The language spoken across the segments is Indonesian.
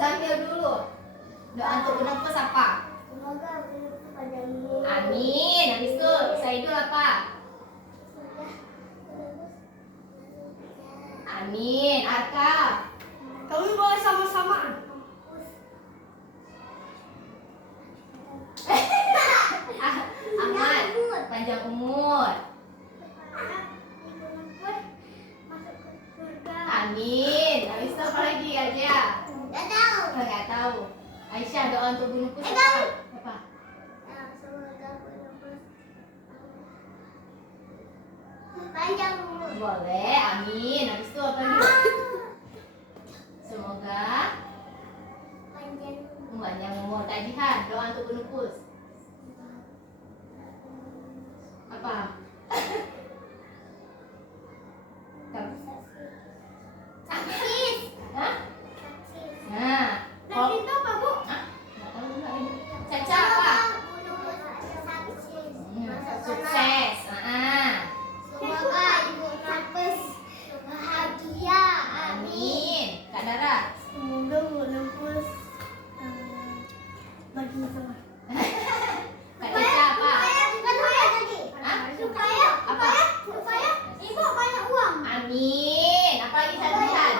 Muzamil dulu. Doa untuk menembus apa? Semoga menembus panjang umur. Amin. Habis itu Saidul apa? Amin. Arka. Kami boleh sama-sama. Ahmad. Panjang umur. Amin. Habis itu apa lagi aja? Gak tahu. Nggak tahu. Aisyah, doa untuk menembus Tahu. apa? Apa? Semoga menembus panjang umur. Boleh. Amin. Habis itu apa lagi? Semoga panjang umur. Kak Jihan, doa untuk menembus apa? Saksis. Hah? Saksis. Nah, Nanti itu apa, Bu? Hah? Nggak tahu juga ini. Caca apa? Sukses. Semoga ibu menembus bahagia. Amin. Kak Dara. Semoga menembus bagi sama. Kak Caca apa? Supaya tadi. Hah? Supaya ibu banyak uang. Amin. Apa lagi Kak Jihan?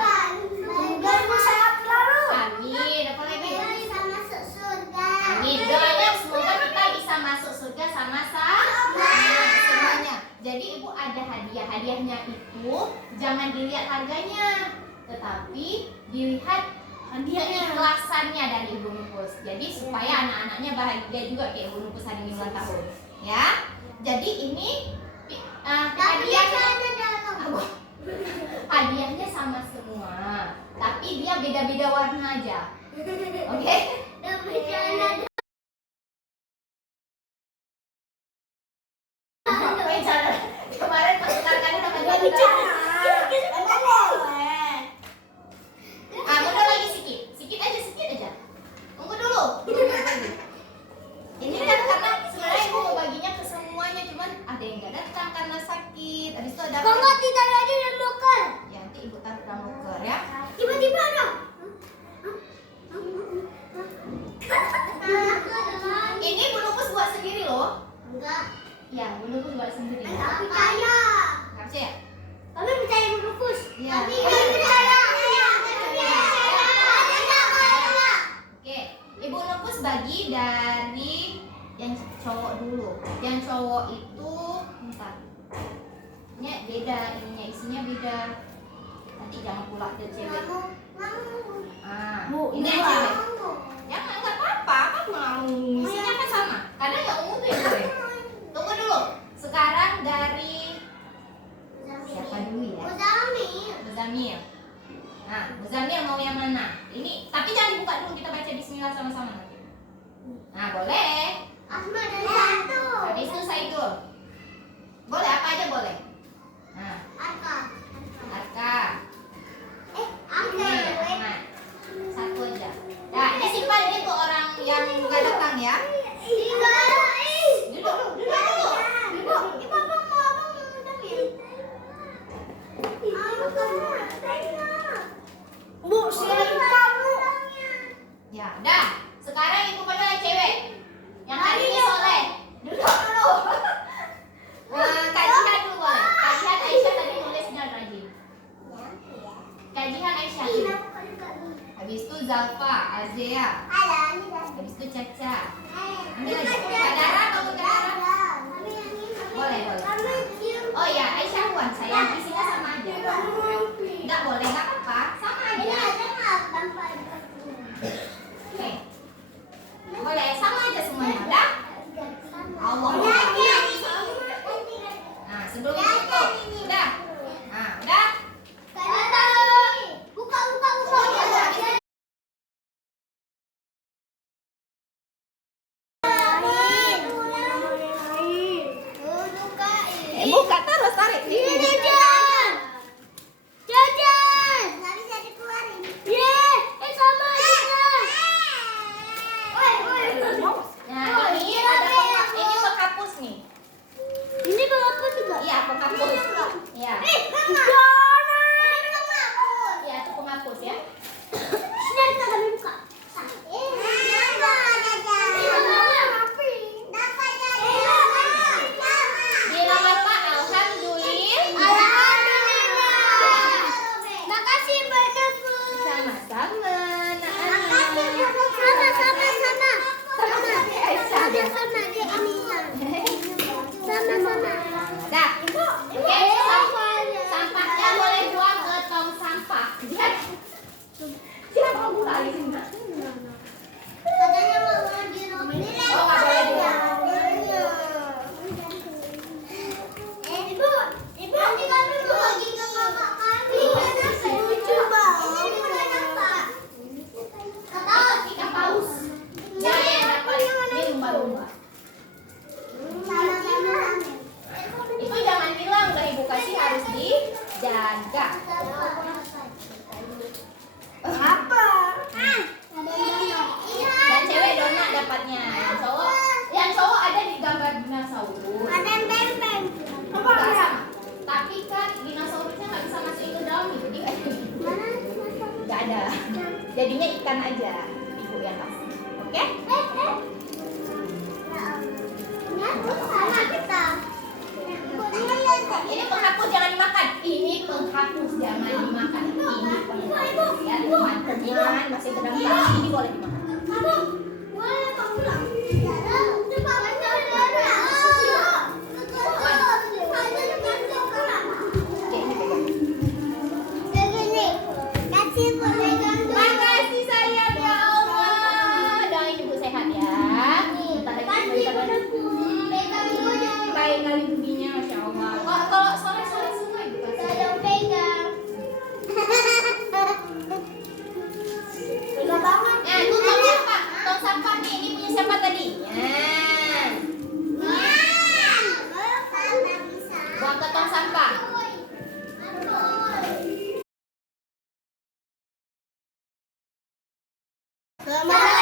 Semoga ibu sehat selalu. Amin. Apa lagi? Bisa masuk surga. Amin. Doanya semoga kita bisa masuk surga sama-sama semuanya. Jadi ibu ada hadiah. Hadiahnya itu jangan dilihat harganya, tetapi dilihat keikhlasannya dari Ibu Nupus. Jadi supaya anak-anaknya bahagia juga kayak Ibu Nupus hari ini ulang tahun. Ya. Jadi ini hadiahnya sama semua, tapi dia beda-beda warna aja. Oke? Kemarin pasukan sama dia mundur lagi sedikit aja. Tunggu dulu. Ini kan karena sebenarnya ibu mau baginya ke semuanya, cuman ada yang nggak datang karena sakit. Habis itu ada tidak ada yang loker. ya, nanti ibu taruh dalam loker ya. Tiba-tiba ada. Ini Bu Nupus buat sendiri loh. Enggak. Ya, Bu Nupus buat sendiri. Enggak percaya. Nggak percaya? Kami percaya Bu Nupus. Iya. Kami percaya. Oke, Ibu Nupus bagi dari yang cowok dulu. Yang cowok itu bentar. Ini beda, ininya isinya beda. Nanti jangan pula ke cewek. Bu, Ini yang cewek. Ya nggak apa-apa, kan mau isinya kan sama. Karena yang ungu tuh yang cewek. Tunggu dulu. Sekarang dari siapa dulu ya? Muzamil. Nah, Muzamil mau yang mana? Ini, tapi jangan dibuka dulu, kita baca bismillah sama-sama nanti. Nah, boleh. Asma dan satu. Habis itu Saidul. Boleh, apa aja boleh. Nah, Arka. Arka. Arka. Ini, Ahmad. Satu aja. Nah, ini simpan ini untuk orang yang nggak datang ya. Duduk dulu. Ibu abang mau ambil. Bu, siapa Bu? Ya, dah. Sekarang ibu panggil yang cewek. Yang hari ini soleh. Duduk dulu. Kak Jihan dulu boleh. Kak Jihan Aisyah tadi nulisnya rajin. Kak Jihan Aisyah dulu. Habis itu Zalfa, Azea. Habis itu Caca. Ambil aja. Kak Dara, kamu Kak Dara? Boleh. Oh ya, Aisyah Wan, sayang. Isinya sama aja. Enggak boleh, enggak apa-apa. Sama aja. Oke. Boleh, sama aja semuanya. Udah? Allah. Nah, sebelum ditutup. Udah? Nah, udah? Buka. Buka terus, tarik. Jajan. dia. Sama-sama dia ininya. Sama-sama. Dah. Oke, sampahnya boleh buang ke tong sampah. Lihat. Siapa mau lagi sini? Katanya mau di rumah. Oh, nggak boleh buang. Ibu, nanti kami mau pergi ke kakak kami. Lucu banget. Ini udah nampak. Oh, ikan paus. Ya, ya, dapat. Ini lumba-lumba. Sama-sama. Itu jangan hilang, udah ibu kasih harus dijaga. Apa? Dan cewek donat dapatnya. Yang cowok ada di gambar dinosaurus. Ada yang beng-beng. Nggak sama. Tapi kan dinosaurusnya nggak bisa masukin ke dalam jadi nggak ada. Jadinya ikan aja ibu yang kasih. Oke? Sama kita. Ini penghapus jangan dimakan. Ini penghapus jangan dimakan. Ini penghapus ya teman-teman masih sedang bayi ini boleh dimakan. Oke, ini pegang. Makasih sayang ya Allah. Doain ibu sehat ya. Bentar lagi. Baik kali bunyinya masya Allah. Kalau sore-sore semua ibu kasih. Itu tong sampah. Tong sampah nih ini punya siapa tadi? Buang ke tong sampah. Selamat